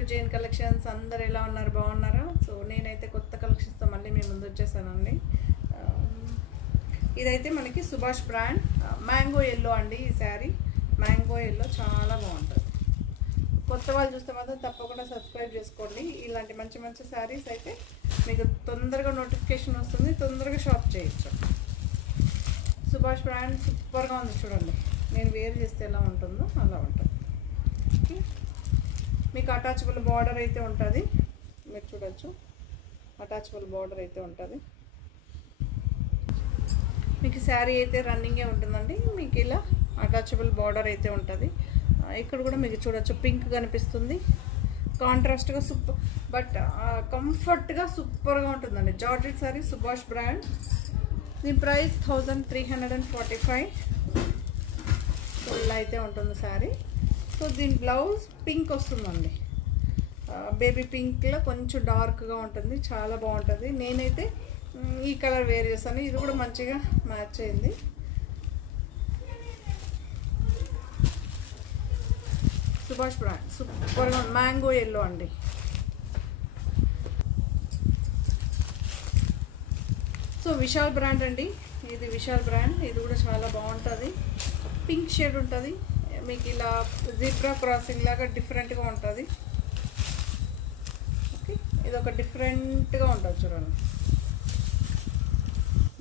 To Jain collections. అందరు ఎలా ఉన్నారు, బాగున్నారా? సో నేనైతే కొత్త కలెక్షన్స్తో మళ్ళీ మీ ముందు వచ్చేసానండి. ఇదైతే మనకి సుభాష్ బ్రాండ్ మ్యాంగో ఎల్లో అండి. ఈ శారీ మ్యాంగో ఎల్లో చాలా బాగుంటుంది. కొత్త వాళ్ళు చూస్తే మాత్రం తప్పకుండా సబ్స్క్రైబ్ చేసుకోండి. ఇలాంటి మంచి మంచి శారీస్ అయితే మీకు తొందరగా నోటిఫికేషన్ వస్తుంది, తొందరగా షాప్ చేయొచ్చు. సుభాష్ బ్రాండ్ సూపర్గా ఉంది చూడండి. నేను వేర్ చేస్తే ఎలా ఉంటుందో అలా ఉంటుంది. మీకు అటాచబుల్ బార్డర్ అయితే ఉంటుంది, మీరు చూడొచ్చు. అటాచబుల్ బార్డర్ అయితే ఉంటుంది. మీకు శారీ అయితే రన్నింగే ఉంటుందండి. మీకు ఇలా అటాచబుల్ బార్డర్ అయితే ఉంటుంది. ఇక్కడ కూడా మీకు చూడొచ్చు పింక్ కనిపిస్తుంది. కాంట్రాస్ట్గా సూపర్, బట్ కంఫర్ట్గా సూపర్గా ఉంటుందండి. Georgette sari Subhash brand. దీని ప్రైస్ 1345. ఇలా అయితే ఉంటుంది శారీ. సో దీని బ్లౌజ్ పింక్ వస్తుందండి. బేబీ పింక్లో కొంచెం డార్క్గా ఉంటుంది, చాలా బాగుంటుంది. నేనైతే ఈ కలర్ వేర్ చేస్తాను. ఇది కూడా మంచిగా మ్యాచ్ అయింది. సుభాష్ బ్రాండ్ సూపర్గా మ్యాంగో ఎల్లో అండి. సో విశాల్ బ్రాండ్ అండి. ఇది విశాల్ బ్రాండ్. ఇది కూడా చాలా బాగుంటుంది. పింక్ షేడ్ ఉంటుంది. మీకు ఇలా జిబ్రా క్రాసింగ్ లాగా డిఫరెంట్గా ఉంటుంది. ఓకే, ఇది ఒక డిఫరెంట్గా ఉంటుంది చూడండి.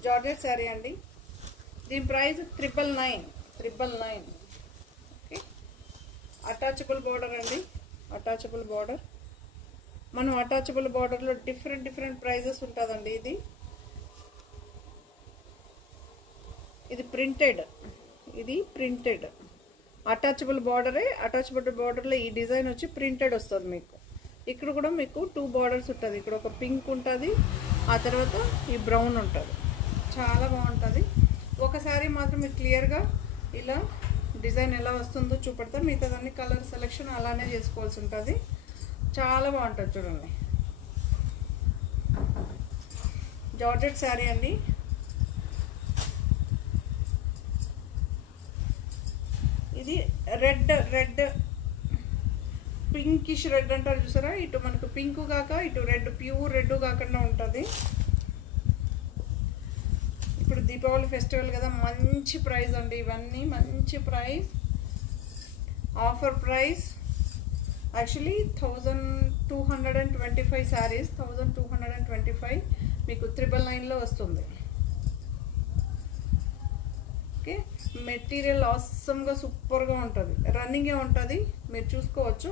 జార్జెట్ శారీ అండి. దీని ప్రైస్ 999. ఓకే, అటాచబుల్ బార్డర్ అండి. Attachable border. మనం అటాచబుల్ బార్డర్లో డిఫరెంట్ ప్రైజెస్ ఉంటుందండి. ఇది ప్రింటెడ్. ఇది ప్రింటెడ్ అటాచబుల్ బార్డరే. అటాచబుల్ బార్డర్లో ఈ డిజైన్ వచ్చి ప్రింటెడ్ వస్తుంది మీకు. ఇక్కడ కూడా మీకు 2 బార్డర్స్ ఉంటుంది. ఇక్కడ ఒక పింక్ ఉంటుంది, ఆ తర్వాత ఈ బ్రౌన్ ఉంటుంది. చాలా బాగుంటుంది. ఒకసారి మాత్రం మీకు క్లియర్గా ఇలా డిజైన్ ఎలా వస్తుందో చూపెడతా. మిగతా దాన్ని కలర్ సెలెక్షన్ అలానే చేసుకోవాల్సి ఉంటుంది. చాలా బాగుంటుంది చూడండి. జార్జెట్ శారీ అండి. ఇది రెడ్ పింకిష్ రెడ్ అంటారు చూసారా. ఇటు మనకు పింక్ కాక ఇటు రెడ్, ప్యూర్ రెడ్ కాకుండా ఉంటుంది. ఇప్పుడు దీపావళి ఫెస్టివల్ కదా, మంచి ప్రైస్ అండి. ఇవన్నీ మంచి price, offer price. Actually 1225 saris 1225 మీకు 999లో వస్తుంది. ఓకే, మెటీరియల్ ఆసమ్గా సూపర్గా ఉంటుంది. రన్నింగే ఉంటుంది, మీరు చూసుకోవచ్చు.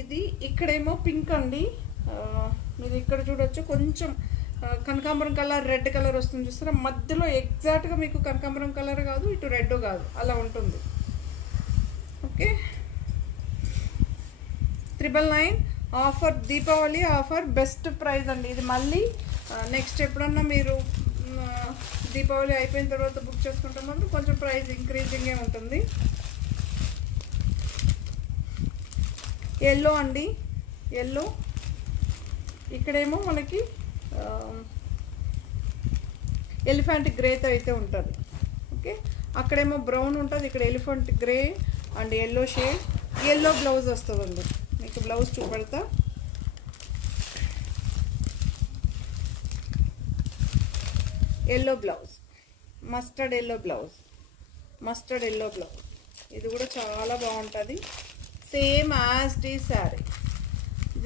ఇది ఇక్కడేమో పింక్ అండి. మీరు ఇక్కడ చూడొచ్చు కొంచెం కనకాంబరం కలర్, రెడ్ కలర్ వస్తుంది చూస్తారా. మధ్యలో ఎగ్జాక్ట్గా మీకు కనకాంబరం కలర్ కాదు, ఇటు రెడ్ కాదు, అలా ఉంటుంది. Okay, 999 offer, Deepavali offer, best price అండి. ఇది మళ్ళీ నెక్స్ట్ ఎప్పుడన్నా మీరు దీపావళి అయిపోయిన తర్వాత బుక్ చేసుకుంటాం మాత్రం కొంచెం ప్రైస్ ఇంక్రీజింగే ఉంటుంది. ఎల్లో అండి. ఎల్లో ఇక్కడేమో మనకి ఎలిఫెంట్ గ్రేతో అయితే ఉంటుంది. ఓకే, అక్కడేమో బ్రౌన్ ఉంటుంది, ఇక్కడ elephant grey and yellow shade. Yellow blouse వస్తుందండి. మీకు బ్లౌజ్ చూపెడతా. Yellow blouse, mustard yellow blouse. ఇది కూడా చాలా బాగుంటుంది. Same as the sari.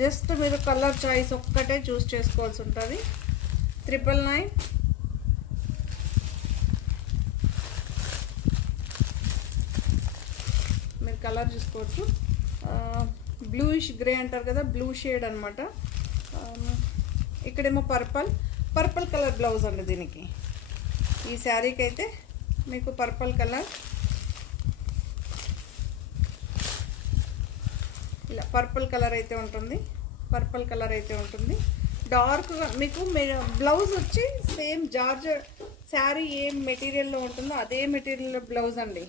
Just మీరు కలర్ చాయిస్ ఒక్కటే చూస్ చేసుకోవాల్సి ఉంటుంది. 999. మీరు కలర్ చూసుకోవచ్చు. బ్లూయిష్ గ్రే అంటారు కదా, బ్లూ షేడ్ అనమాట. ఇక్కడేమో పర్పుల్ కలర్ బ్లౌజ్ అండి దీనికి. ఈ శారీకి అయితే మీకు పర్పుల్ కలర్, ఇలా పర్పుల్ కలర్ అయితే ఉంటుంది. డార్క్గా మీకు బ్లౌజ్ వచ్చి సేమ్ జార్జెట్ శారీ ఏం మెటీరియల్లో ఉంటుందో అదే మెటీరియల్ బ్లౌజ్ అండి.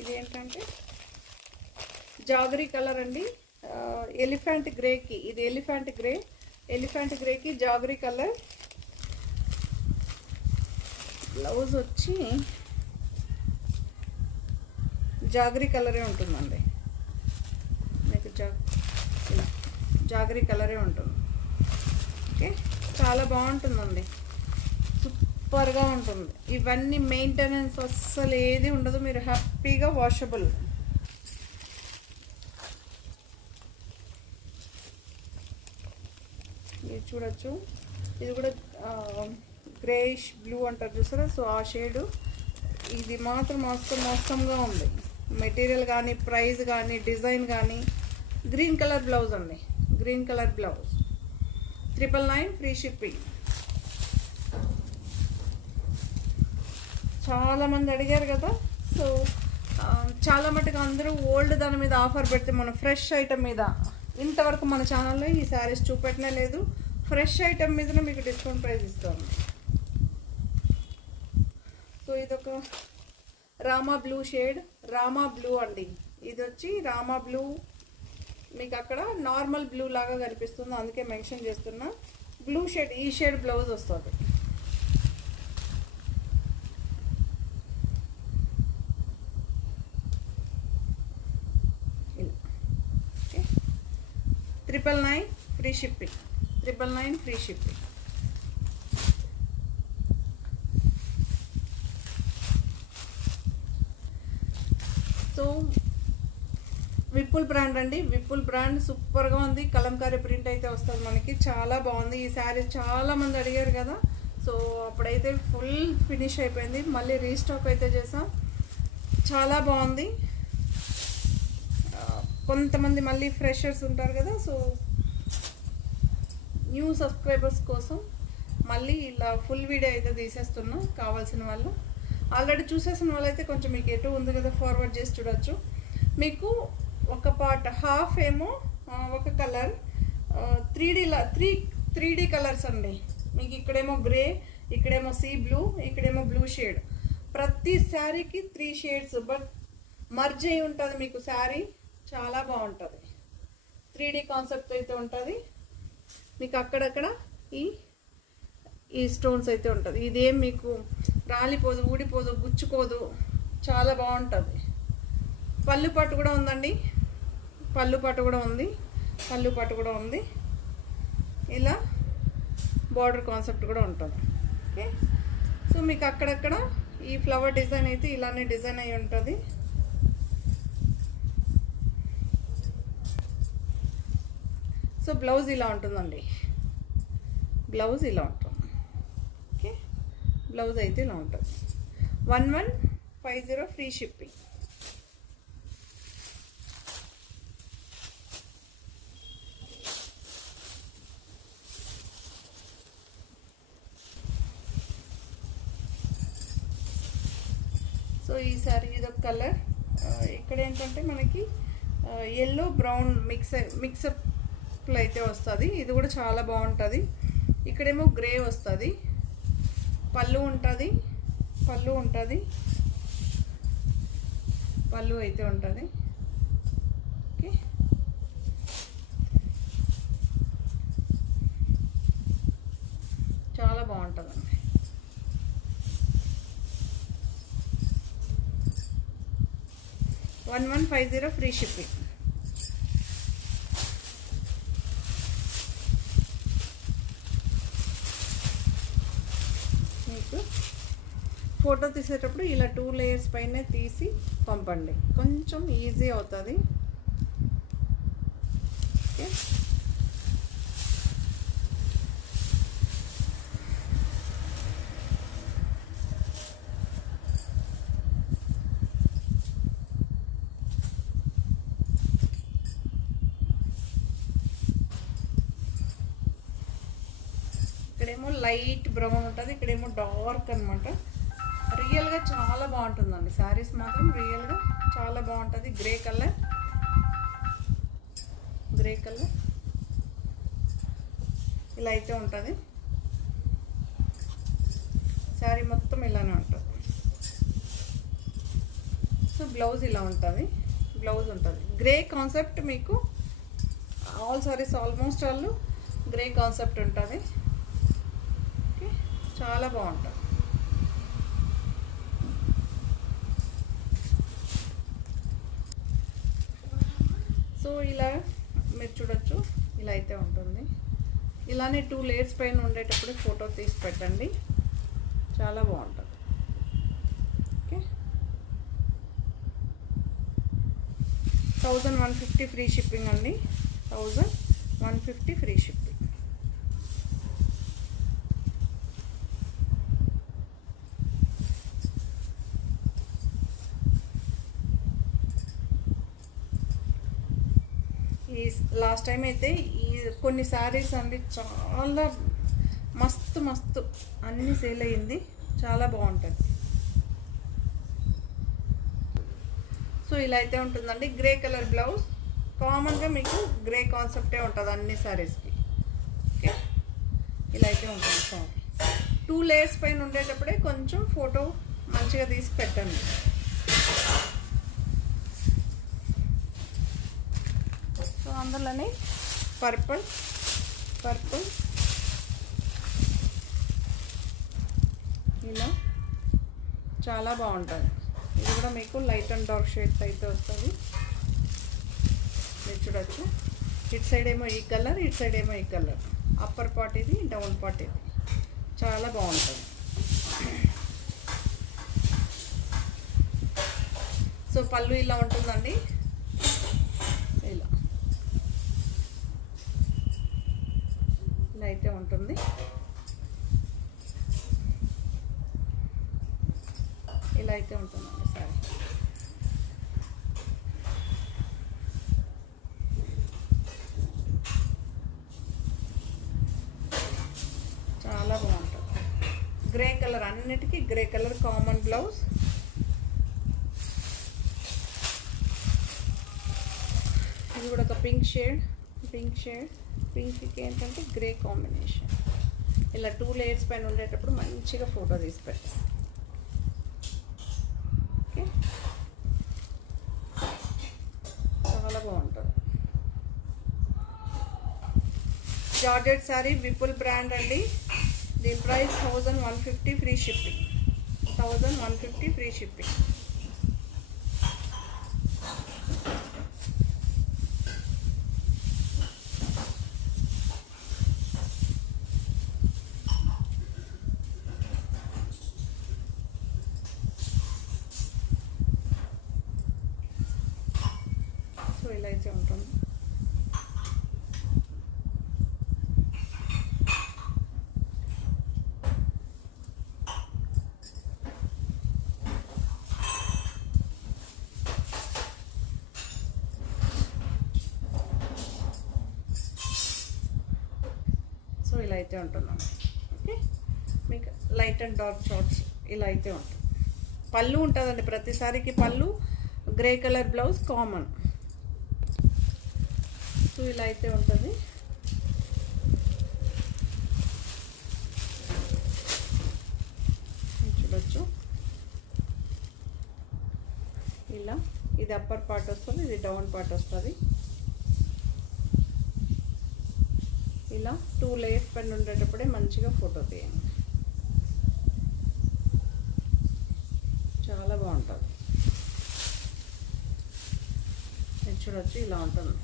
ఇదేంటంటే జాగరీ కలర్ అండి. ఎలిఫెంట్ గ్రేకి, ఇది ఎలిఫెంట్ గ్రేకి జాగరీ కలర్. బ్లౌజ్ వచ్చి జాగరీ కలరే ఉంటుందండి మీకు ఇలా జాగరీ కలరే ఉంటుంది. ఓకే, చాలా బాగుంటుందండి, సూపర్గా ఉంటుంది. ఇవన్నీ మెయింటెనెన్స్ అస్సలు ఏది ఉండదు, మీరు హ్యాపీగా వాషబుల్. ఇది చూడొచ్చు, ఇది కూడా గ్రేయిష్ బ్లూ అంటారు చూసారా, సో ఆ షేడు. ఇది మాత్రం మోసంగా ఉంది, మెటీరియల్ కానీ ప్రైస్ కానీ డిజైన్ కానీ. గ్రీన్ కలర్ బ్లౌజ్ అండి, green colour blouse, 999 free shipping. చాలామంది అడిగారు కదా, సో చాలా మటుకు అందరూ ఓల్డ్ దాని మీద ఆఫర్ పెడితే మనం ఫ్రెష్ ఐటమ్ మీద ఇంతవరకు మన ఛానల్లో ఈ శారీస్ చూపెట్టనే లేదు. ఫ్రెష్ ఐటమ్ మీదనే మీకు డిస్కౌంట్ ప్రైస్ ఇస్తాము. సో ఇదొక Rama blue shade, Rama blue అండి. ఇది వచ్చి రామా బ్లూ, మీకు అక్కడ నార్మల్ బ్లూ లాగా కనిపిస్తుంది, అందుకే మెన్షన్ చేస్తున్నా. బ్లూ షేడ్, ఈ షేడ్ బ్లౌజ్ వస్తుంది. Okay, 999 free shipping, 999 free shipping. So Vipul brand అండి, విపుల్ బ్రాండ్ సూపర్గా ఉంది. కలంకారీ ప్రింట్ అయితే వస్తుంది మనకి, చాలా బాగుంది. ఈ శారీ చాలా మంది అడిగారు కదా, సో అప్పుడైతే ఫుల్ ఫినిష్ అయిపోయింది, మళ్ళీ రీస్టాక్ అయితే చేసాం. చాలా బాగుంది. కొంతమంది మళ్ళీ ఫ్రెషర్స్ ఉంటారు కదా, సో న్యూ సబ్స్క్రైబర్స్ కోసం మళ్ళీ ఇలా ఫుల్ వీడియో అయితే తీసేస్తున్నాం. కావాల్సిన వాళ్ళు, ఆల్రెడీ చూసేసిన వాళ్ళైతే కొంచెం మీకు ఎటు ఉంది కదా ఫార్వర్డ్ చేసి చూడొచ్చు. మీకు ఒక పార్ట్ హాఫ్ ఏమో ఒక కలర్, 3D కలర్స్ అండి. మీకు ఇక్కడేమో గ్రే, ఇక్కడేమో సీ బ్లూ, ఇక్కడేమో బ్లూ షేడ్. ప్రతి శారీకి 3 షేడ్స్ బట్ మర్జ్ అయి ఉంటుంది మీకు శారీ, చాలా బాగుంటుంది. 3D కాన్సెప్ట్ అయితే ఉంటుంది మీకు. అక్కడక్కడ ఈ స్టోన్స్ అయితే ఉంటుంది. ఇదేం మీకు రాలిపోదు, ఊడిపోదు, గుచ్చుకోదు, చాలా బాగుంటుంది. పళ్ళు పట్టు కూడా ఉందండి, పళ్ళు పట్టు కూడా ఉంది, పళ్ళు పట్టు కూడా ఉంది. ఇలా బార్డర్ కాన్సెప్ట్ కూడా ఉంటుంది. ఓకే, సో మీకు అక్కడక్కడ ఈ ఫ్లవర్ డిజైన్ అయితే ఇలానే డిజైన్ అయి ఉంటుంది. సో బ్లౌజ్ ఇలా ఉంటుందండి, బ్లౌజ్ ఇలా ఉంటుంది. ఓకే, బ్లౌజ్ అయితే ఇలా ఉంటుంది. 1150 ఫ్రీ షిప్పింగ్. సో ఈ సారీ ఇదొక కలర్. ఇక్కడ ఏంటంటే మనకి ఎల్లో బ్రౌన్ మిక్సప్లో అయితే వస్తుంది. ఇది కూడా చాలా బాగుంటుంది. ఇక్కడేమో గ్రే వస్తుంది, పళ్ళు ఉంటుంది, పళ్ళు ఉంటుంది, పళ్ళు అయితే ఉంటుంది. ఓకే, చాలా బాగుంటుందండి. $1150 ఫ్రీ షిప్పింగ్. మీకు ఫోటో తీసేటప్పుడు ఇలా 2 లేయర్స్ పైన తీసి పంపండి, కొంచెం ఈజీ అవుతుంది. ఓకే, ఇక్కడేమో లైట్ బ్రౌన్ ఉంటుంది, ఇక్కడేమో డార్క్ అనమాట. రియల్గా చాలా బాగుంటుందండి శారీస్ మాత్రం, రియల్గా చాలా బాగుంటుంది. గ్రే కలర్, గ్రే కలర్ ఇలా అయితే ఉంటుంది. శారీ మొత్తం ఇలానే ఉంటుంది. సో బ్లౌజ్ ఇలా ఉంటుంది, బ్లౌజ్ ఉంటుంది. గ్రే కాన్సెప్ట్ మీకు all saris almost all grey concept ఉంటుంది. ఓకే, చాలా బాగుంటుంది. సో ఇలా మీరు చూడొచ్చు, ఇలా అయితే ఉంటుంది. ఇలానే 2 లేయర్స్ పైన ఉండేటప్పుడు ఫోటో తీసి పెట్టండి, చాలా బాగుంటుంది. ఓకే, 1150 ఫ్రీ షిప్పింగ్ అండి. 1150 ఫ్రీ షిప్పింగ్. ఈ లాస్ట్ టైం అయితే ఈ కొన్ని శారీస్ అండి చాలా మస్తు మస్తు అన్నీ సేల్ అయ్యింది, చాలా బాగుంటుంది. సో ఇలా అయితే ఉంటుందండి. గ్రే కలర్ బ్లౌజ్, కామన్గా మీకు గ్రే కాన్సెప్టే ఉంటుంది అన్ని శారీస్కి. ఓకే, ఇలా అయితే ఉంటుంది సారీ. 2 లేయర్స్ పైన ఉండేటప్పుడే కొంచెం ఫోటో మంచిగా తీసి పెట్టండి. సో అందులోనే పర్పుల్ ఇలా చాలా బాగుంటుంది. ఇది కూడా మీకు లైట్ అండ్ డార్క్ షేడ్స్ అయితే వస్తుంది. మీరు చూడొచ్చు, ఇటు సైడ్ ఏమో ఈ కలర్, ఇటు సైడ్ ఏమో ఈ కలర్. అప్పర్ పార్ట్ ఇది, డౌన్ పార్ట్ ఇది, చాలా బాగుంటుంది. సో పళ్ళు ఇలా ఉంటుందండి, ఇలా అయితే ఉంటుంది. ఇలా అయితే ఉంటుందండి సారీ. చాలా బాగుంటుంది. గ్రే కలర్, అన్నిటికీ గ్రే కలర్ కామన్ బ్లౌజ్. ఇది కూడా ఒక పింక్ షేడ్, పింక్కి ఏంటంటే గ్రే కాంబినేషన్. ఇలా 2 లేయర్స్ పైన ఉండేటప్పుడు మంచిగా ఫోటో తీసి పెట్టాలి. ఓకే, చాలా బాగుంటుంది. జార్జెట్ శారీ, విపుల్ బ్రాండ్ అండి. దీని price 1150 free shipping. 1150 free shipping. So ఇలా అయితే ఉంటుంది. సో ఇలా అయితే ఉంటున్నాం. ఓకే, మీకు లైట్ అండ్ డార్క్ షార్ట్స్ ఇలా అయితే ఉంటుంది. పళ్ళు ఉంటుందండి ప్రతిసారికి, పళ్ళు grey colour blouse common. So ఇలా అయితే ఉంటుంది. చూడొచ్చు, ఇలా ఇది అప్పర్ పార్ట్ వస్తుంది, ఇది డౌన్ పార్ట్ వస్తుంది. ఇలా 2 లేయర్స్ పైన ఉండేటప్పుడే మంచిగా ఫోటో తీయండి, చాలా బాగుంటుంది. మీరు చూడొచ్చు, ఇలా ఉంటుంది.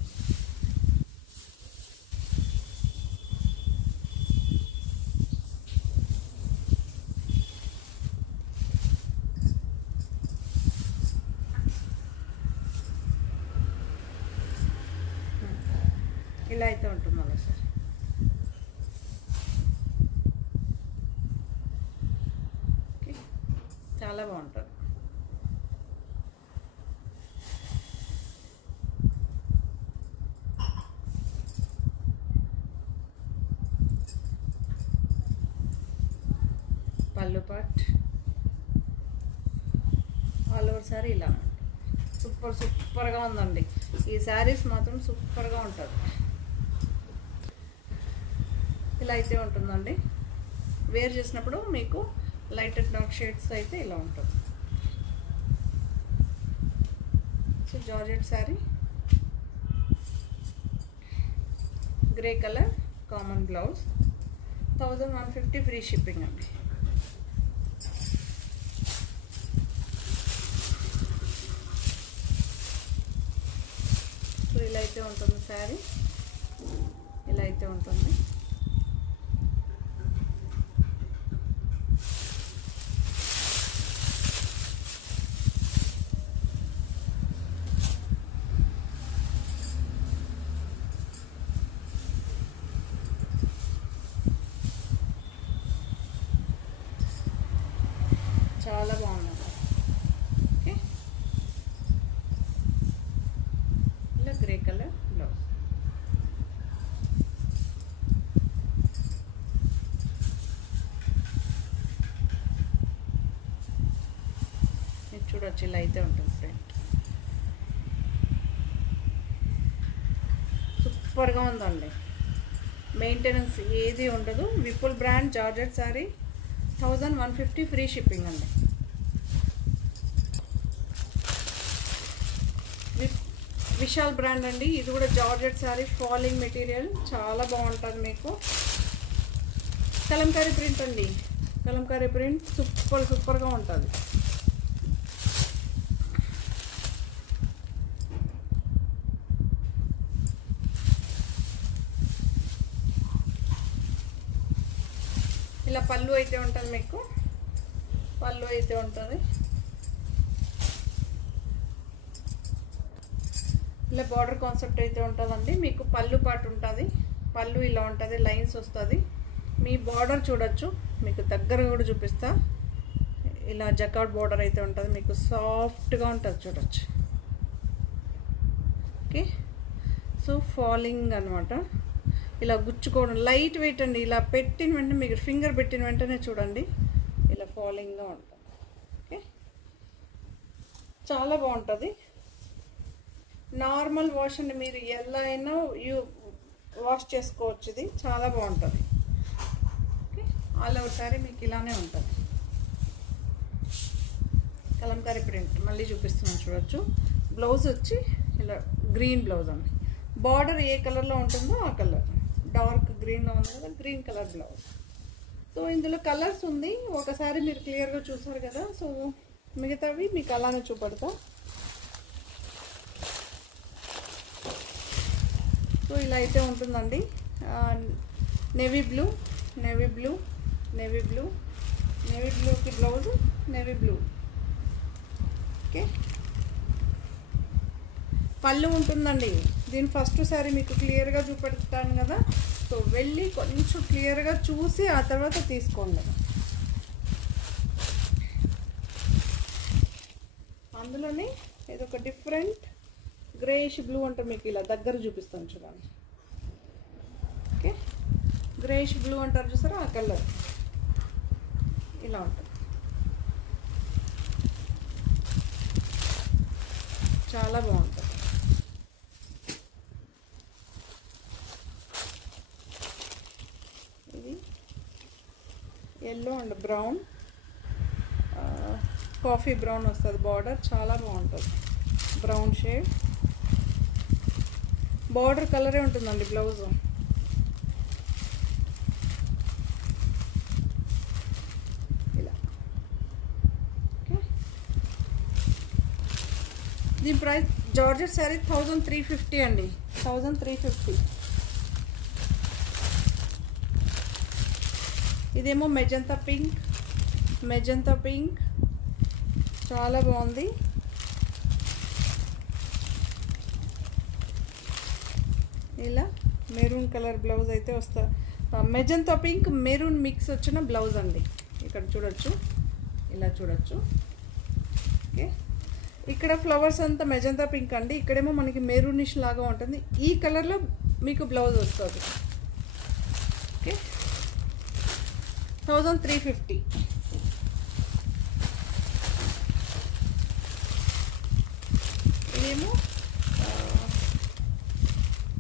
ఇలా అయితే ఉంటుంది అలా సార్. ఓకే, చాలా బాగుంటుంది. పళ్ళు పార్ట్ ఆల్ ఓవర్ సారీ ఇలా సూపర్గా ఉందండి. ఈ శారీస్ మాత్రం సూపర్గా ఉంటుంది. ఇలా అయితే ఉంటుందండి. వేర్ చేసినప్పుడు మీకు లైట్ అండ్ డార్క్ షేడ్స్ అయితే ఇలా ఉంటుంది. So georgette sari, grey colour common blouse, 1150 free shipping అండి. సో ఇలా అయితే ఉంటుంది శారీ, ఇలా అయితే ఉంటుంది. చాలా బాగుంది. ఓకే, ఇలా గ్రే కలర్ బ్లౌజ్. ఇది చూడొచ్చు, ఇలా అయితే ఉంటుంది ఫ్రంట్. సూపర్గా ఉందండి, మెయింటెనెన్స్ ఏది ఉండదు. Vipul brand georgette sari 1150 free shipping అండి. విశాల్ బ్రాండ్ అండి, ఇది కూడా జార్జెట్ శారీ, ఫాలింగ్ మెటీరియల్, చాలా బాగుంటుంది మీకు. కలంకారీ ప్రింట్ అండి, కలంకారీ ప్రింట్ సూపర్గా ఉంటుంది. ఇలా పళ్ళు అయితే ఉంటుంది మీకు, పళ్ళు అయితే ఉంటుంది. ఇలా బార్డర్ కాన్సెప్ట్ అయితే ఉంటుందండి మీకు. పళ్ళు పాటు ఉంటుంది, పళ్ళు ఇలా ఉంటుంది, లైన్స్ వస్తుంది. మీ బార్డర్ చూడొచ్చు, మీకు దగ్గరగా కూడా చూపిస్తా. ఇలా జకార్డ్ బార్డర్ అయితే ఉంటుంది మీకు, సాఫ్ట్గా ఉంటుంది చూడొచ్చు. ఓకే, సో ఫాలింగ్ అనమాట. ఇలా గుచ్చుకోవడం లైట్ వెయిట్ అండి. ఇలా పెట్టిన వెంటనే మీకు ఫింగర్ పెట్టిన వెంటనే చూడండి ఇలా ఫాలింగ్గా ఉంటుంది. ఓకే, చాలా బాగుంటుంది. నార్మల్ వాష్ అండి, మీరు ఎలా అయినా వాష్ చేసుకోవచ్చు. ఇది చాలా బాగుంటుంది. ఓకే, ఆల్ ఓవర్ సారీ మీకు ఇలానే ఉంటుంది. కలంకారీ ప్రింట్ మళ్ళీ చూపిస్తున్నాను చూడొచ్చు. బ్లౌజ్ వచ్చి ఇలా గ్రీన్ బ్లౌజ్ అండి. బార్డర్ ఏ కలర్లో ఉంటుందో ఆ కలర్, డార్క్ గ్రీన్లో ఉంది కదా, గ్రీన్ కలర్ బ్లౌజ్. సో ఇందులో కలర్స్ ఉంది, ఒకసారి మీరు క్లియర్గా చూసారు కదా. సో మిగతావి మీకు అలానే చూపెడతా. సో ఇలా అయితే ఉంటుందండి. Navy blue, navy blue, navy blue, navy బ్లూకి బ్లౌజ్ నేవీ బ్లూ. ఓకే, పళ్ళు ఉంటుందండి. దీని ఫస్ట్ సారీ మీకు క్లియర్గా చూపెడతాను కదా, సో వెళ్ళి కొంచెం క్లియర్గా చూసి ఆ తర్వాత తీసుకోండి. అందులోనే ఇదొక డిఫరెంట్ గ్రేయిష్ బ్లూ అంటే మీకు ఇలా దగ్గర చూపిస్తాను చూడండి. ఓకే, గ్రేయిష్ బ్లూ అంటారు చూసారా, ఆ కలర్ ఇలా ఉంటుంది. చాలా బాగుంటుంది. ఇది yellow and brown, coffee brown వస్తుంది బార్డర్, చాలా బాగుంటుంది. బ్రౌన్ షేడ్ బార్డర్ కలరే ఉంటుందండి బ్లౌజ్. ఇలా. ఓకే, దీని ప్రైస్ జార్జెట్ శారీ 1350 అండి, 1350. ఇదేమో మెజంతా పింక్, మెజంతా పింక్ చాలా బాగుంది. ఇలా మెరూన్ కలర్ బ్లౌజ్ అయితే వస్తా. మెజంతా పింక్ మెరూన్ మిక్స్ వచ్చిన బ్లౌజ్ అండి. ఇక్కడ చూడొచ్చు, ఇలా చూడొచ్చు. ఓకే, ఇక్కడ ఫ్లవర్స్ అంతా మెజంతా పింక్ అండి, ఇక్కడేమో మనకి మెరూనిష్ లాగా ఉంటుంది. ఈ కలర్లో మీకు బ్లౌజ్ వస్తుంది. ఓకే, 1350. ఇదేమో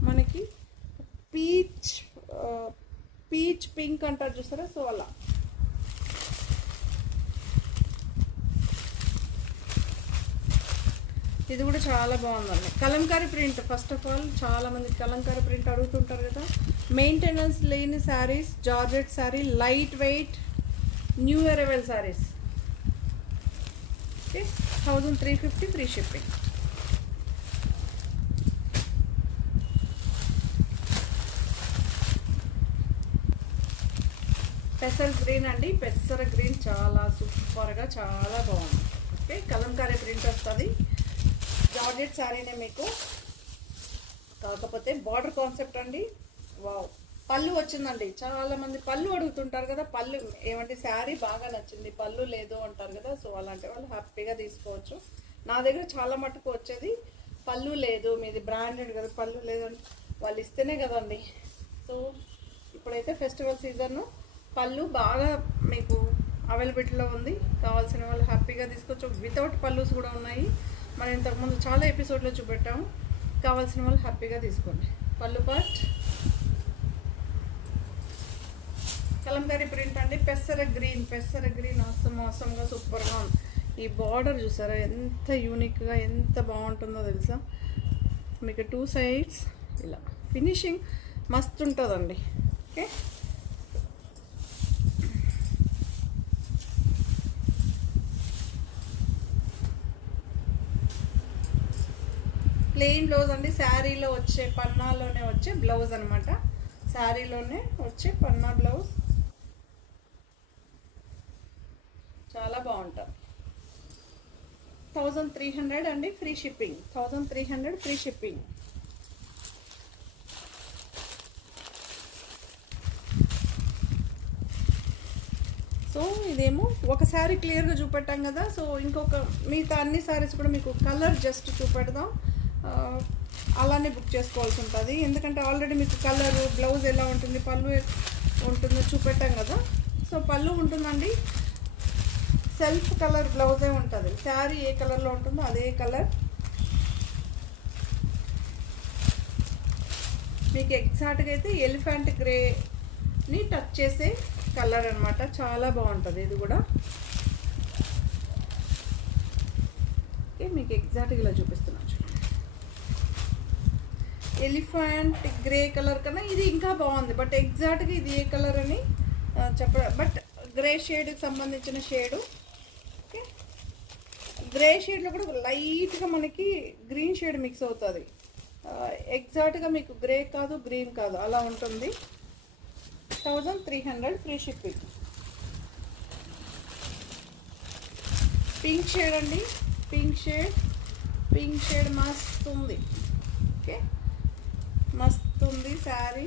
మనకి పీచ్ పింక్ అంటారు చూసారా, సో అలా. ఇది కూడా చాలా బాగుందండి. Kalamkari print, first of all చాలా మంది కలంకారీ ప్రింట్ అడుగుతుంటారు కదా. మెయింటెనెన్స్ లేని saris, georgette sari, light weight, new arrival saris. Okay, 1350 free shipping. పెసర గ్రీన్ అండి, పెసర గ్రీన్ చాలా సూపర్గా చాలా బాగుంది. ఓకే, కలంకారీ ప్రింట్ వస్తుంది. జార్జెట్ శారీనే మీకు, కాకపోతే బార్డర్ కాన్సెప్ట్ అండి. వావ్, పళ్ళు వచ్చిందండి. చాలా మంది పళ్ళు అడుగుతుంటారు కదా, పళ్ళు ఏమంటే శారీ బాగా నచ్చింది పళ్ళు లేదు అంటారు కదా. సో అలాంటి వాళ్ళు హ్యాపీగా తీసుకోవచ్చు. నా దగ్గర చాలా మటుకు వచ్చేది పళ్ళు లేదు, మీది బ్రాండెడ్ కదా పళ్ళు లేదని వాళ్ళు ఇస్తేనే కదండి. సో ఇప్పుడైతే ఫెస్టివల్ సీజన్, పళ్ళు బాగా మీకు అవైలబిలిటీలో ఉంది. కావాల్సిన వాళ్ళు హ్యాపీగా తీసుకోవచ్చు. వితౌట్ పళ్ళుస్ కూడా ఉన్నాయి. మనం ఇంతకుముందు చాలా ఎపిసోడ్లో చూపెట్టాము. కావాల్సిన వాళ్ళు హ్యాపీగా తీసుకోండి. పళ్ళు పార్ట్ కలంకారీ ప్రింట్ అండి, పెసర గ్రీన్ అవసరంగా సూపర్గా ఉంది. ఈ బార్డర్ చూసారా ఎంత యూనిక్గా ఎంత బాగుంటుందో తెలుసా మీకు. 2 సైడ్స్ ఇలా ఫినిషింగ్ మస్తు ఉంటుందండి. ఓకే, ప్లెయిన్ బ్లౌజ్ అండి. శారీలో వచ్చే పన్నాలోనే వచ్చే బ్లౌజ్ అనమాట. శారీలోనే వచ్చే పన్నా బ్లౌజ్ చాలా బాగుంటుంది. 1300 అండి, free shipping. 1300 free shipping. So ఇదేమో ఒక శారీ క్లియర్గా చూపెట్టాం కదా. సో ఇంకొక మిగతా అన్ని శారీస్ కూడా మీకు కలర్ జస్ట్ చూపెడదాం, అలానే బుక్ చేసుకోవాల్సి ఉంటుంది. ఎందుకంటే ఆల్రెడీ మీకు కలరు బ్లౌజ్ ఎలా ఉంటుంది, పళ్ళు ఉంటుందో చూపెట్టాం కదా. సో పళ్ళు ఉంటుందండి, సెల్ఫ్ కలర్ బ్లౌజే ఉంటుంది. శారీ ఏ కలర్లో ఉంటుందో అదే కలర్ మీకు ఎగ్జాక్ట్గా అయితే ఎలిఫెంట్ గ్రేని టచ్ చేసే కలర్ అనమాట. చాలా బాగుంటుంది ఇది కూడా. మీకు ఎగ్జాక్ట్గా ఇలా చూపిస్తున్నాను చూడండి. ఎలిఫెంట్ గ్రే కలర్ కన్నా ఇది ఇంకా బాగుంది. బట్ ఎగ్జాక్ట్గా ఇది ఏ కలర్ అని బట్ గ్రే షేడ్కి సంబంధించిన షేడు. ఓకే, గ్రే షేడ్లో కూడా లైట్గా మనకి గ్రీన్ షేడ్ మిక్స్ అవుతుంది. ఎగ్జాక్ట్గా మీకు గ్రే కాదు గ్రీన్ కాదు అలా ఉంటుంది. 1300 ఫ్రీ షిప్పింగ్. పింక్ షేడ్ అండి, పింక్ షేడ్ మస్తు ఉంది. ఓకే, మస్తు ఉంది శారీ.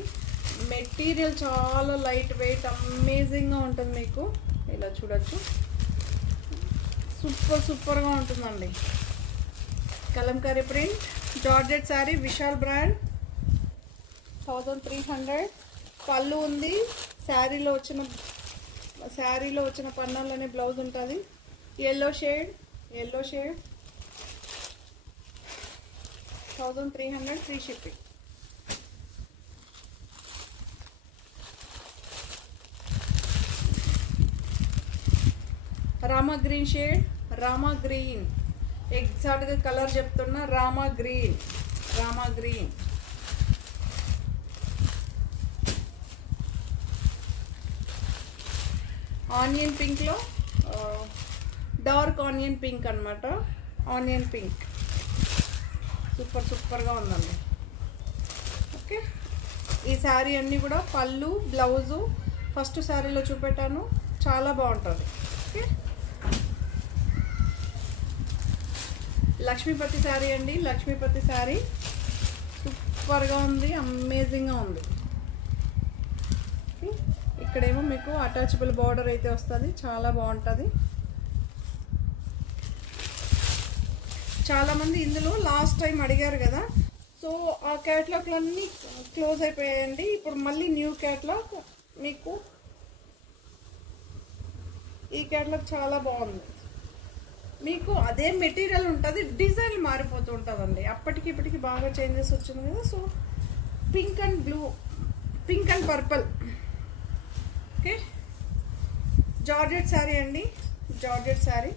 మెటీరియల్ చాలా లైట్ వెయిట్ అమేజింగ్గా ఉంటుంది. మీకు ఇలా చూడొచ్చు, సూపర్గా ఉంటుందండి. Kalamkari print georgette sari, Vishal brand. 1300. పళ్ళు ఉంది. శారీలో వచ్చిన పన్నాల్లోనే బ్లౌజ్ ఉంటుంది. Yellow shade 1300 free shipping. Rama green shade, Rama green ఎగ్జాక్ట్గా కలర్ చెప్తున్నా. రామా గ్రీన్ ఆనియన్ పింక్లో డార్క్ ఆనియన్ పింక్ అనమాట. ఆనియన్ పింక్ సూపర్గా ఉందండి. ఓకే, ఈ శారీ అన్నీ కూడా పళ్ళు బ్లౌజు ఫస్ట్ శారీలో చూపెట్టాను, చాలా బాగుంటుంది. ఓకే, లక్ష్మీపతి శారీ అండి, లక్ష్మీపతి శారీ సూపర్గా ఉంది, అమేజింగ్గా ఉంది. ఇక్కడేమో మీకు అటాచబుల్ బార్డర్ అయితే వస్తుంది, చాలా బాగుంటుంది. చాలామంది ఇందులో లాస్ట్ టైం అడిగారు కదా, సో ఆ క్యాటలాగ్లన్నీ క్లోజ్ అయిపోయాయండి. ఇప్పుడు మళ్ళీ న్యూ క్యాటలాగ్ మీకు, ఈ క్యాటలాగ్ చాలా బాగుంది. మీకు అదే మెటీరియల్ ఉంటుంది, డిజైన్ మారిపోతూ ఉంటుందండి. అప్పటికి ఇప్పటికి బాగా చేంజెస్ వచ్చింది కదా. So pink and blue, pink and purple. Okay, georgette sari అండి, జార్జెట్ శారీ.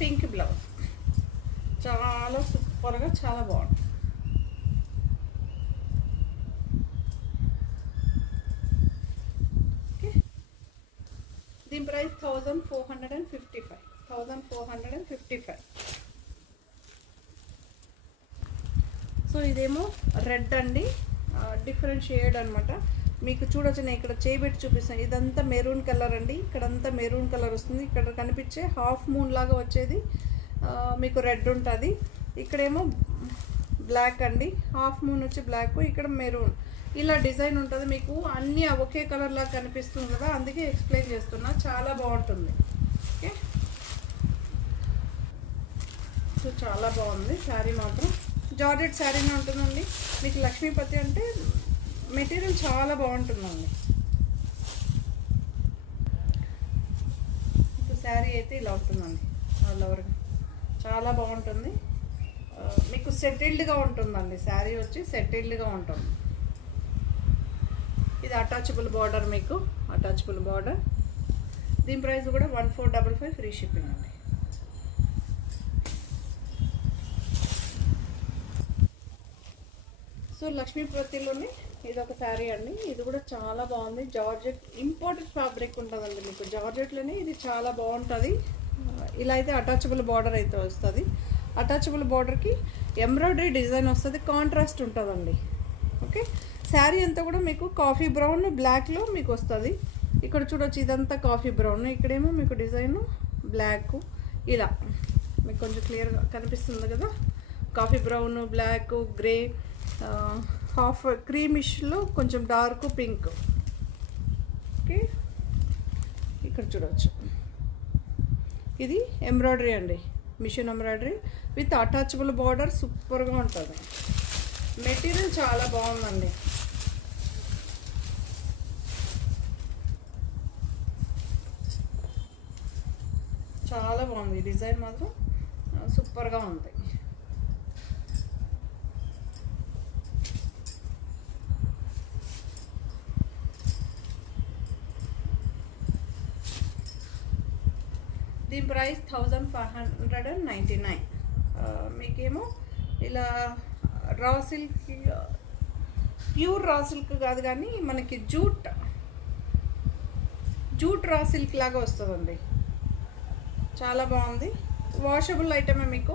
పింక్ బ్లౌజ్ చాలా సూపర్గా చాలా బాగుంది. ఓకే, దీని ప్రైస్ 1455. 1455. సో ఇదేమో రెడ్ అండి, డిఫరెంట్ షేడ్ అనమాట. మీకు చూడొచ్చు, నేను ఇక్కడ చేయబెట్టి చూపిస్తాను. ఇదంతా మెరూన్ కలర్ అండి, ఇక్కడంతా మెరూన్ కలర్ వస్తుంది. ఇక్కడ కనిపించే హాఫ్ మూన్ లాగా వచ్చేది మీకు రెడ్ ఉంటుంది. ఇక్కడేమో బ్లాక్ అండి, హాఫ్ మూన్ వచ్చి బ్లాక్, ఇక్కడ మెరూన్. ఇలా డిజైన్ ఉంటుంది. మీకు అన్నీ ఒకే కలర్ లాగా కనిపిస్తుంది కదా, అందుకే ఎక్స్ప్లెయిన్ చేస్తున్నా. చాలా బాగుంటుంది. ఓకే, సో చాలా బాగుంది శారీ మాత్రం. జార్జెట్ శారీనే ఉంటుందండి. మీకు లక్ష్మీపతి అంటే మెటీరియల్ చాలా బాగుంటుందండి. ఇప్పుడు శారీ అయితే ఇలా ఉంటుందండి, ఆల్ ఓవర్గా చాలా బాగుంటుంది. మీకు సెటిల్డ్గా ఉంటుందండి. శారీ వచ్చి సెటిల్డ్గా ఉంటుంది. ఇది అటాచబుల్ బార్డర్, మీకు అటాచబుల్ బార్డర్. దీని ప్రైస్ కూడా 1455 ఫ్రీ షిప్పింగ్ అండి. సో లక్ష్మీపతిలోని ఇది ఒక శారీ అండి. ఇది కూడా చాలా బాగుంది. జార్జెట్ ఇంపార్టెంట్ ఫ్యాబ్రిక్ ఉంటుందండి మీకు. జార్జెట్లోనే ఇది చాలా బాగుంటుంది. ఇలా అయితే అటాచబుల్ బార్డర్ అయితే వస్తుంది. అటాచబుల్ బార్డర్కి ఎంబ్రాయిడరీ డిజైన్ వస్తుంది, కాంట్రాస్ట్ ఉంటుందండి. ఓకే, శారీ అంతా కూడా మీకు కాఫీ బ్రౌన్ బ్లాక్లో మీకు వస్తుంది. ఇక్కడ చూడొచ్చు, ఇదంతా కాఫీ బ్రౌన్, ఇక్కడేమో మీకు డిజైన్ బ్లాక్. ఇలా మీకు కొంచెం క్లియర్గా కనిపిస్తుంది కదా. Coffee brown, black, grey, half క్రీమిష్లో కొంచెం డార్క్ పింక్. ఓకే, ఇక్కడ చూడవచ్చు, ఇది ఎంబ్రాయిడరీ అండి, machine embroidery with attachable border. సూపర్గా ఉంటుంది. మెటీరియల్ చాలా బాగుందండి. చాలా బాగుంది. డిజైన్ మాత్రం సూపర్గా ఉంది. దీని ప్రైస్ 1599. మీకేమో ఇలా raw silk, pure raw silk కాదు కానీ మనకి జూట్ రా సిల్క్ లాగా వస్తుందండి. చాలా బాగుంది. వాషబుల్ ఐటమే, మీకు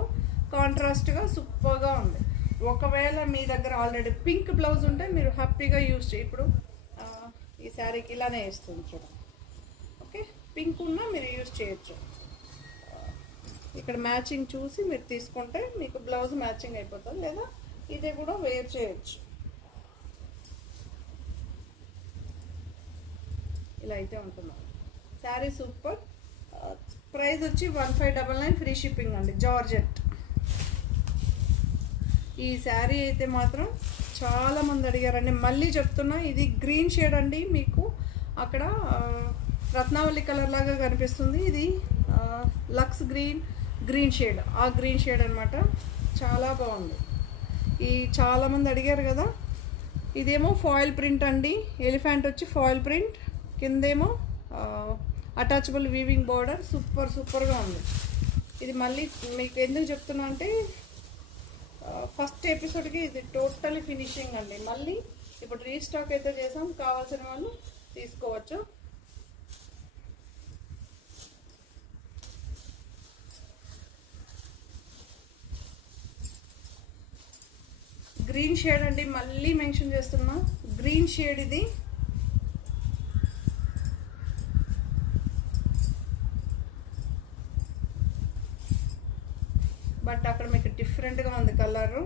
కాంట్రాస్ట్గా సూపర్గా ఉంది. ఒకవేళ మీ దగ్గర ఆల్రెడీ పింక్ బ్లౌజ్ ఉంటే మీరు హ్యాపీగా యూజ్ చేయ. ఇప్పుడు ఈ శారీకి ఇలానే వేస్తుంది చూడండి. ఓకే, పింక్ ఉన్నా మీరు యూజ్ చేయొచ్చు. ఇక్కడ మ్యాచింగ్ చూసి మీరు తీసుకుంటే మీకు బ్లౌజ్ మ్యాచింగ్ అయిపోతుంది, లేదా ఇదే కూడా వేర్ చేయొచ్చు. ఇలా అయితే ఉంటుంది శారీ. సూపర్. ప్రైస్ వచ్చి 1599 ఫ్రీ షిప్పింగ్ అండి. జార్జెట్. ఈ శారీ అయితే మాత్రం చాలా మంది అడిగారండి. మళ్ళీ చెప్తున్నా, ఇది గ్రీన్ షేడ్ అండి. మీకు అక్కడ రత్నావళి కలర్ లాగా కనిపిస్తుంది. ఇది లక్స్ గ్రీన్ షేడ్, ఆ గ్రీన్ షేడ్ అనమాట. చాలా బాగుంది. ఈ చాలామంది అడిగారు కదా. ఇదేమో ఫాయిల్ ప్రింట్ అండి. ఎలిఫెంట్ వచ్చి ఫాయిల్ ప్రింట్, కిందేమో అటాచబుల్ వీవింగ్ బార్డర్. సూపర్గా ఉంది. ఇది మళ్ళీ మీకు ఎందుకు చెప్తున్నా అంటే, ఫస్ట్ ఎపిసోడ్కి ఇది టోటలీ ఫినిషింగ్ అండి. మళ్ళీ ఇప్పుడు రీస్టాక్ అయితే చేసాం, కావాల్సిన వాళ్ళు తీసుకోవచ్చు. గ్రీన్ షేడ్ అండి, మళ్ళీ మెన్షన్ చేస్తున్నా, గ్రీన్ షేడ్ ఇది. బట్ అక్కడ మీకు డిఫరెంట్గా ఉంది కలరు.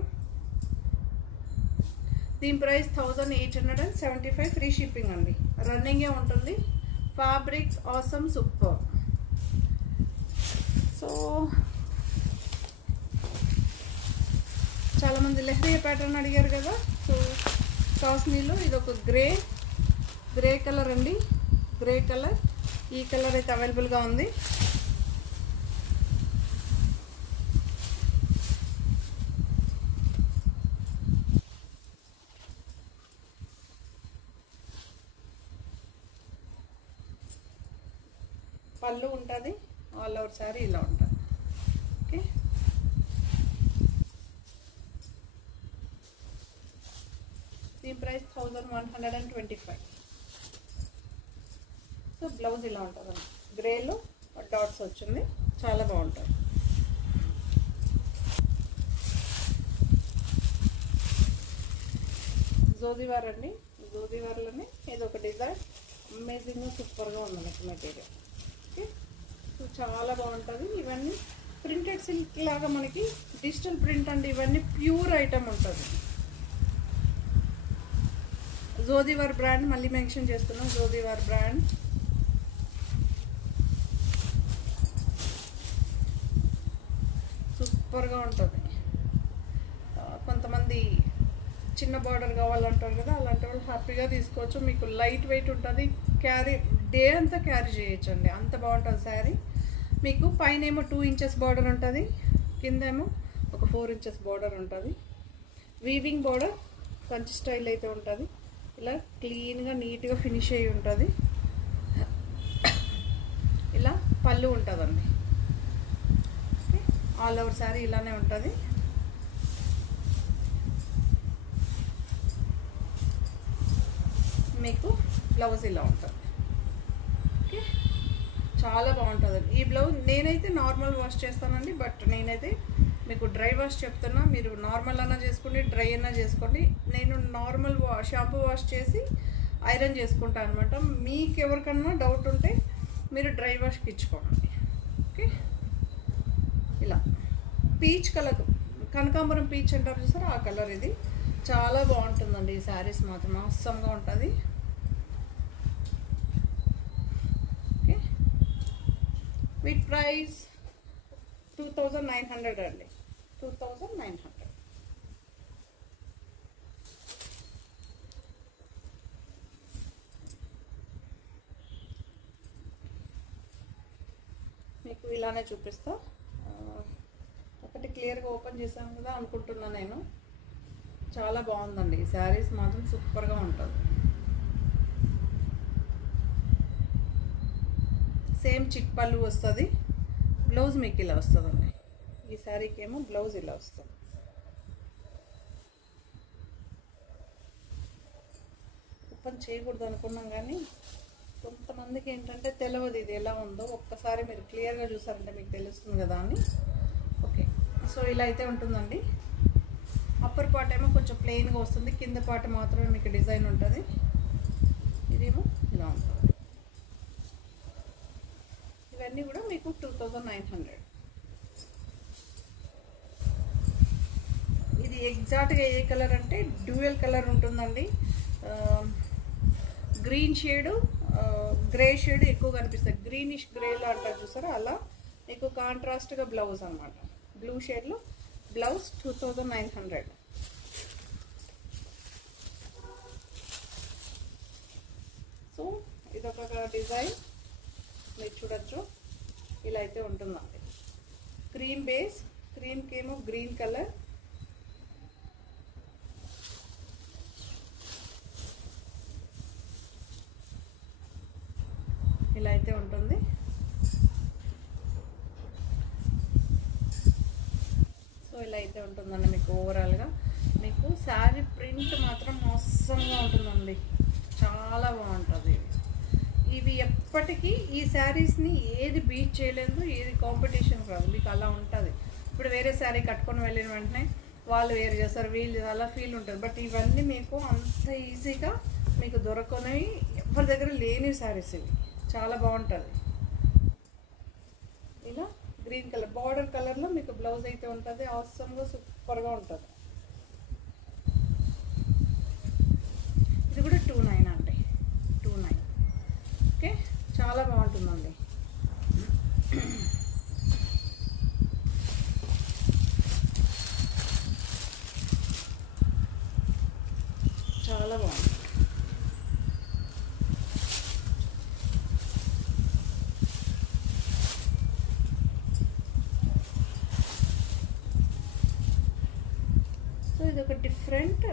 దీని ప్రైస్ 1875 ఫ్రీ షిప్పింగ్ అండి. రన్నింగే ఉంటుంది. Fabric awesome, super. సో చాలామంది లెహరియా ప్యాటర్న్ అడిగారు కదా. సో కాస్నీలో ఇది ఒక గ్రే కలర్ అండి. గ్రే కలర్, ఈ కలర్ అయితే అవైలబుల్గా ఉంది. పళ్ళు ఉంటుంది, ఆల్ ఓవర్ శారీ ఇలా ఉంటుంది. ఓకే, దీని ప్రైస్ 1125. సో బ్లౌజ్ ఇలా ఉంటుంది, గ్రేలో డాట్స్ వచ్చింది. చాలా బాగుంటుంది. జోదివార్ అండి, జోదివార్లోనే ఇది ఒక డిజైన్. అమేజింగ్గా సూపర్గా ఉంది మీకు మెటీరియల్. ఓకే, సో చాలా బాగుంటుంది. ఇవన్నీ ప్రింటెడ్ సిల్క్ లాగా మనకి డిజిటల్ ప్రింట్ అండి. ఇవన్నీ ప్యూర్ ఐటమ్ ఉంటుంది. జోదివార్ బ్రాండ్ మళ్ళీ మెన్షన్ చేస్తున్నాం, జోదివార్ బ్రాండ్. సూపర్గా ఉంటుంది. కొంతమంది చిన్న బార్డర్ కావాలంటారు కదా, అలాంటి వాళ్ళు హ్యాపీగా తీసుకోవచ్చు. మీకు లైట్ వెయిట్ ఉంటుంది, క్యారీ డే అంతా క్యారీ చేయొచ్చు అండి, అంత బాగుంటుంది శారీ. మీకు పైన ఏమో 2 ఇంచెస్ బార్డర్ ఉంటుంది, కిందేమో ఒక 4 ఇంచెస్ బార్డర్ ఉంటుంది. వీవింగ్ బార్డర్ కంచి స్టైల్ అయితే ఉంటుంది. ఇలా క్లీన్గా నీట్గా ఫినిష్ అయ్యి ఉంటుంది. ఇలా పళ్ళు ఉంటుందండి. ఆల్ ఓవర్ శారీ ఇలానే ఉంటుంది. మీకు బ్లౌజ్ ఇలా ఉంటుంది. ఓకే, చాలా బాగుంటుందండి ఈ బ్లౌజ్. నేనైతే నార్మల్ వాష్ చేస్తానండి, బట్ నేనైతే మీకు డ్రై వాష్ చెప్తున్నా. మీరు నార్మల్ అన్నా చేసుకోండి, డ్రై అన్నా చేసుకోండి. నేను నార్మల్ షాంపూ వాష్ చేసి ఐరన్ చేసుకుంటాను అనమాట. మీకు ఎవరికన్నా డౌట్ ఉంటే మీరు డ్రై వాష్కి ఇచ్చుకోండి. ఓకే, ఇలా పీచ్ కలర్, కనకాంబరం పీచ్ అంటారు చూసారా, ఆ కలర్ ఇది. చాలా బాగుంటుందండి ఈ శారీస్ మాత్రం, అవసరంగా ఉంటుంది. ఓకే, వీటి ప్రైస్ 2900 అండి, 2900. మీకు ఇలానే చూపిస్తా. ఒకటి క్లియర్గా ఓపెన్ చేశాను కదా అనుకుంటున్నా నేను. చాలా బాగుందండి ఈ శారీస్ మాత్రం, సూపర్గా ఉంటుంది. సేమ్ చిక్ పళ్ళు వస్తుంది. బ్లౌజ్ మీకు ఇలా వస్తుందండి. ఈ శారీకి ఏమో బ్లౌజ్ ఇలా వస్తుంది. ఓపెన్ చేయకూడదు అనుకున్నాం కానీ కొంతమందికి ఏంటంటే తెలియదు ఇది ఎలా ఉందో. ఒక్కసారి మీరు క్లియర్గా చూసారంటే మీకు తెలుస్తుంది కదా అని. ఓకే, సో ఇలా అయితే ఉంటుందండి. అప్పర్ పార్ట్ ఏమో కొంచెం ప్లెయిన్గా వస్తుంది, కింద పార్ట్ మాత్రమే మీకు డిజైన్ ఉంటుంది. ఇదేమో ఇలా ఉంటుంది. ఇవన్నీ కూడా మీకు 2900. ఇది ఎగ్జాక్ట్గా ఏ కలర్ అంటే డ్యూయల్ కలర్ ఉంటుందండి. గ్రీన్ షేడు, గ్రే షేడ్ ఎక్కువ కనిపిస్తుంది. గ్రీనిష్ గ్రేలో అంటారు చూసారా, అలా మీకు కాంట్రాస్ట్గా బ్లౌజ్ అనమాట. బ్లూ షేడ్లో బ్లౌజ్ 2900. సో ఇదొక డిజైన్ మీరు చూడొచ్చు. ఇలా అయితే ఉంటుందండి. క్రీమ్ బేస్, క్రీమ్కి ఏమో గ్రీన్ కలర్. ఇలా అయితే ఉంటుంది. సో ఇలా అయితే ఉంటుందండి మీకు ఓవరాల్గా. మీకు శారీ ప్రింట్ మాత్రం మోసంగా ఉంటుందండి, చాలా బాగుంటుంది. ఇవి ఎప్పటికీ ఈ శారీస్ని ఏది బీట్ చేయలేదు, ఏది కాంపిటీషన్ కాదు, మీకు అలా ఉంటుంది. ఇప్పుడు వేరే శారీ కట్టుకొని వెళ్ళిన వెంటనే వాళ్ళు వేరు చేస్తారు, వీళ్ళు అలా ఫీల్ ఉంటుంది. బట్ ఇవన్నీ మీకు అంత ఈజీగా మీకు దొరకని, ఎవరి దగ్గర లేని శారీస్ ఇవి. చాలా బాగుంటుంది. ఇలా గ్రీన్ కలర్ బార్డర్ కలర్లో మీకు బ్లౌజ్ అయితే ఉంటుంది. అవసరంగా సూపర్గా ఉంటుంది. ఇది కూడా 29 అండి, 29. ఓకే, చాలా బాగుంటుందండి. చాలా బాగుంది. సో ఇది ఒక different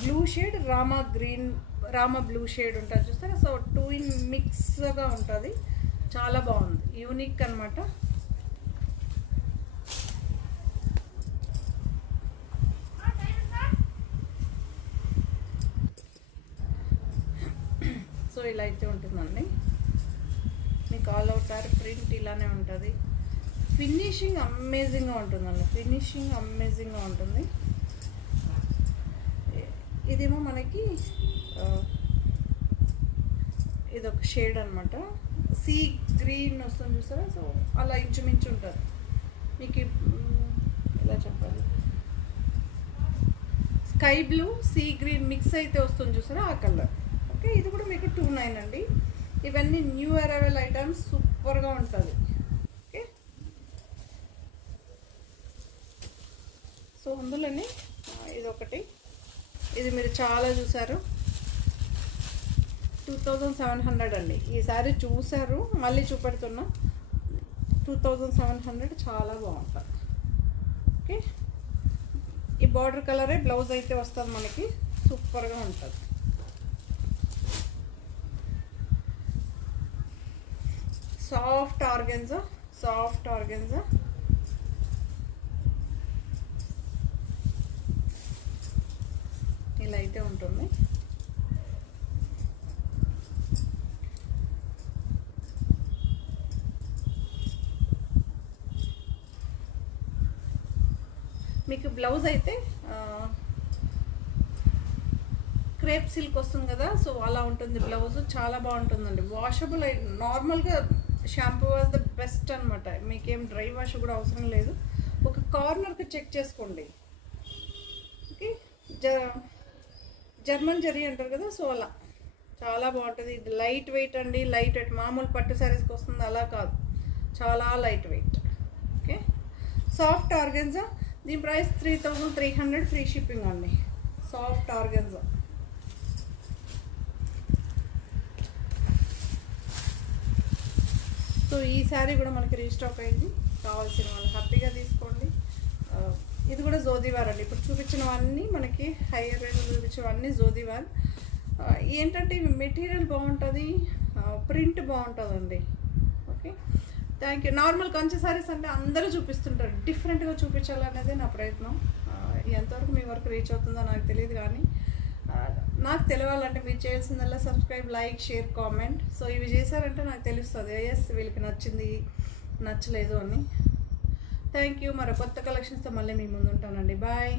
blue shade, Rama blue shade ఉంటుంది చూస్తారా. సో 2 in మిక్స్గా ఉంటుంది. చాలా బాగుంది, యూనిక్ అనమాట. సో ఇలా అయితే ఉంటుందండి మీకు. ఆల్ ఓవర్ సారీ ప్రింట్ ఇలానే ఉంటుంది. ఫినిషింగ్ అమేజింగ్గా ఉంటుందండి, ఫినిషింగ్ అమేజింగ్గా ఉంటుంది. ఇదేమో మనకి ఇదొక షేడ్ అనమాట, సీ గ్రీన్ వస్తుంది చూసారా. సో అలా ఇంచుమించు ఉంటుంది మీకు. ఎలా చెప్పాలి, sky blue sea green mix అయితే వస్తుంది చూసారా, ఆ కలర్. ఓకే, ఇది కూడా మీకు 29 అండి. ఇవన్నీ న్యూ అరైవల్ ఐటమ్స్, సూపర్గా ఉంటుంది. ఓకే, సో అందులోనే ఇదొకటి, ఇది మీరు చాలా చూసారు, 2700 అండి. ఈ సారీ చూసారు, మళ్ళీ చూపెడుతున్నా. 2700 చాలా బాగుంటుంది. ఓకే, ఈ బార్డర్ కలరే బ్లౌజ్ అయితే వస్తుంది మనకి, సూపర్గా ఉంటుంది. Soft organza, soft organza. ఇలా అయితే ఉంటుంది. మీకు బ్లౌజ్ అయితే క్రేప్ సిల్క్ వస్తుంది కదా, సో అలా ఉంటుంది బ్లౌజ్. చాలా బాగుంటుందండి, వాషబుల్. నార్మల్గా షాంపూ వాజ్ ద బెస్ట్ అనమాట. మీకేం డ్రై వాష్ కూడా అవసరం లేదు. ఒక కార్నర్కి చెక్ చేసుకోండి. ఓకే, జర్మన్ జరీ అంటారు కదా, సో అలా చాలా బాగుంటుంది. ఇది లైట్ వెయిట్ అండి, లైట్ వెయిట్. మామూలు పట్టు శారీస్కి వస్తుంది అలా కాదు, చాలా light wait. Okay, soft organza. దీని ప్రైస్ 3300, ఫ్రీ షిప్పింగ్ అండి. Soft organza. సో ఈ శారీ కూడా మనకి రీస్టాక్ అయింది, కావాల్సిన వాళ్ళు హ్యాపీగా తీసుకోండి. ఇది కూడా జోదివార్ అండి. ఇప్పుడు చూపించినవన్నీ మనకి హైయర్ రేంజ్ చూపించినవన్నీ జోదివార్. ఏంటంటే మెటీరియల్ బాగుంటుంది, ప్రింట్ బాగుంటుందండి. Okay, thank you. Normal Kanchi saris అంటే అందరూ చూపిస్తుంటారు, డిఫరెంట్గా చూపించాలనేది నా ప్రయత్నం. ఎంతవరకు మీ వరకు రీచ్ అవుతుందో నాకు తెలియదు, కానీ నాకు తెలియాలంటే మీరు చేయాల్సిందల్లా subscribe, like, share, comment. So ఇవి చేశారంటే నాకు తెలుస్తుంది, ఎస్ వీళ్ళకి నచ్చింది, నచ్చలేదు అని. Thank you. మరో కొత్త కలెక్షన్స్తో మళ్ళీ మీ ముందు ఉంటానండి. బాయ్.